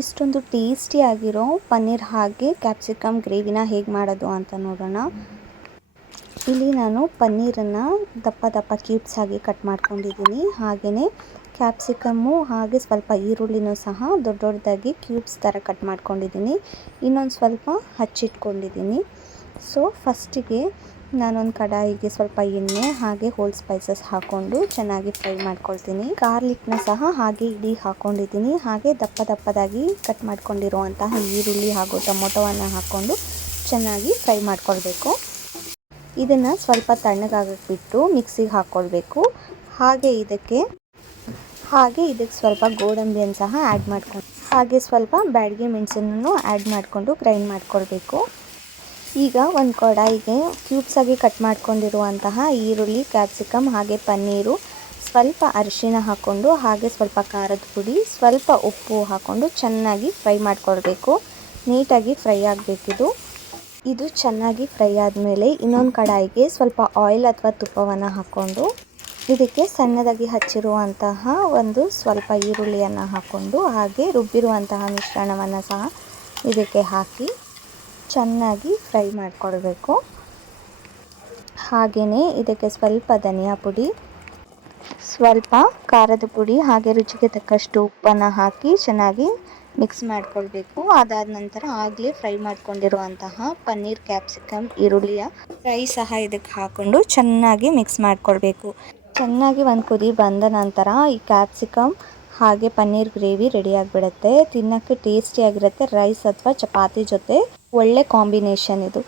ಇಷ್ಟೊಂದು ಟೇಸ್ಟಿಯಾಗಿರೋ ಪನ್ನೀರ್ ಹಾಗೆ ಕ್ಯಾಪ್ಸಿಕಮ್ ಗ್ರೇವಿನ ಹೇಗೆ ಮಾಡೋದು ಅಂತ ನೋಡೋಣ. ಇಲ್ಲಿ ನಾನು ಪನ್ನೀರನ್ನು ದಪ್ಪ ದಪ್ಪ ಕ್ಯೂಬ್ಸ್ ಆಗಿ ಕಟ್ ಮಾಡ್ಕೊಂಡಿದ್ದೀನಿ. ಹಾಗೆಯೇ ಕ್ಯಾಪ್ಸಿಕಮ್ಮು ಹಾಗೆ ಸ್ವಲ್ಪ ಈರುಳ್ಳಿನೂ ಸಹ ದೊಡ್ಡ ದೊಡ್ಡದಾಗಿ ಕ್ಯೂಬ್ಸ್ ಥರ ಕಟ್ ಮಾಡ್ಕೊಂಡಿದ್ದೀನಿ. ಇನ್ನೊಂದು ಸ್ವಲ್ಪ ಹಚ್ಚಿಟ್ಕೊಂಡಿದ್ದೀನಿ. ಸೊ ಫಸ್ಟಿಗೆ ನಾನೊಂದು ಕಡಾಯಿಗೆ ಸ್ವಲ್ಪ ಎಣ್ಣೆ ಹಾಗೆ ಹೋಲ್ ಸ್ಪೈಸಸ್ ಹಾಕ್ಕೊಂಡು ಚೆನ್ನಾಗಿ ಫ್ರೈ ಮಾಡ್ಕೊಳ್ತೀನಿ. ಗಾರ್ಲಿಕ್ನ ಸಹ ಹಾಗೆ ಇಡೀ ಹಾಕ್ಕೊಂಡಿದ್ದೀನಿ. ಹಾಗೆ ದಪ್ಪ ದಪ್ಪದಾಗಿ ಕಟ್ ಮಾಡ್ಕೊಂಡಿರುವಂತಹ ಈರುಳ್ಳಿ ಹಾಗೂ ಟೊಮೊಟೊವನ್ನು ಹಾಕ್ಕೊಂಡು ಚೆನ್ನಾಗಿ ಫ್ರೈ ಮಾಡ್ಕೊಳ್ಬೇಕು. ಇದನ್ನು ಸ್ವಲ್ಪ ತಣ್ಣಗಾಗಕ್ಕೆ ಬಿಟ್ಟು ಮಿಕ್ಸಿಗೆ ಹಾಕ್ಕೊಳ್ಬೇಕು. ಹಾಗೆ ಇದಕ್ಕೆ ಸ್ವಲ್ಪ ಗೋಡಂಬಿಯನ್ನು ಸಹ ಆ್ಯಡ್ ಮಾಡ್ಕೊಂಡು ಹಾಗೆ ಸ್ವಲ್ಪ ಬ್ಯಾಡಗಿ ಮೆಣಸನ್ನು ಆ್ಯಡ್ ಮಾಡಿಕೊಂಡು ಗ್ರೈಂಡ್ ಮಾಡ್ಕೊಳ್ಬೇಕು. ಈಗ ಒಂದು ಕಡಾಯಿಗೆ ಕ್ಯೂಬ್ಸ್ ಆಗಿ ಕಟ್ ಮಾಡ್ಕೊಂಡಿರುವಂತಹ ಈರುಳ್ಳಿ, ಕ್ಯಾಪ್ಸಿಕಮ್ ಹಾಗೆ ಪನ್ನೀರು, ಸ್ವಲ್ಪ ಅರಿಶಿಣ ಹಾಕ್ಕೊಂಡು ಹಾಗೆ ಸ್ವಲ್ಪ ಖಾರದ ಪುಡಿ, ಸ್ವಲ್ಪ ಉಪ್ಪು ಹಾಕ್ಕೊಂಡು ಚೆನ್ನಾಗಿ ಫ್ರೈ ಮಾಡ್ಕೊಳ್ಬೇಕು. ನೀಟಾಗಿ ಫ್ರೈ ಆಗಬೇಕಿದು. ಇದು ಚೆನ್ನಾಗಿ ಫ್ರೈ ಆದಮೇಲೆ ಇನ್ನೊಂದು ಕಡಾಯಿಗೆ ಸ್ವಲ್ಪ ಆಯಿಲ್ ಅಥವಾ ತುಪ್ಪವನ್ನು ಹಾಕ್ಕೊಂಡು ಇದಕ್ಕೆ ಸಣ್ಣದಾಗಿ ಹಚ್ಚಿರುವಂತಹ ಒಂದು ಸ್ವಲ್ಪ ಈರುಳ್ಳಿಯನ್ನು ಹಾಕ್ಕೊಂಡು ಹಾಗೆ ರುಬ್ಬಿರುವಂತಹ ಮಿಶ್ರಣವನ್ನು ಸಹ ಇದಕ್ಕೆ ಹಾಕಿ ಚೆನ್ನಾಗಿ ಫ್ರೈ ಮಾಡಿಕೊಳ್ಬೇಕು. ಹಾಗೆಯೇ ಇದಕ್ಕೆ ಸ್ವಲ್ಪ ಧನಿಯಾ ಪುಡಿ, ಸ್ವಲ್ಪ ಖಾರದ ಪುಡಿ ಹಾಗೆ ರುಚಿಗೆ ತಕ್ಕಷ್ಟು ಉಪ್ಪನ್ನು ಹಾಕಿ ಚೆನ್ನಾಗಿ ಮಿಕ್ಸ್ ಮಾಡಿಕೊಳ್ಬೇಕು. ಅದಾದ ನಂತರ ಆಗಲೇ ಫ್ರೈ ಮಾಡ್ಕೊಂಡಿರುವಂತಹ ಪನ್ನೀರ್, ಕ್ಯಾಪ್ಸಿಕಮ್, ಈರುಳ್ಳಿಯ ಫ್ರೈ ಸಹ ಇದಕ್ಕೆ ಹಾಕ್ಕೊಂಡು ಚೆನ್ನಾಗಿ ಮಿಕ್ಸ್ ಮಾಡಿಕೊಳ್ಬೇಕು. ಚೆನ್ನಾಗಿ ಒಂದು ಕುದಿ ಬಂದ ನಂತರ ಈ ಕ್ಯಾಪ್ಸಿಕಮ್ ಹಾಗೆ ಪನ್ನೀರ್ ಗ್ರೇವಿ ರೆಡಿ ಆಗಿಬಿಡುತ್ತೆ. ತಿನ್ನೋಕ್ಕೆ ಟೇಸ್ಟಿಯಾಗಿರುತ್ತೆ. ರೈಸ್ ಅಥವಾ ಚಪಾತಿ ಜೊತೆ ಒಳ್ಳೆ ಕಾಂಬಿನೇಷನ್ ಇದು.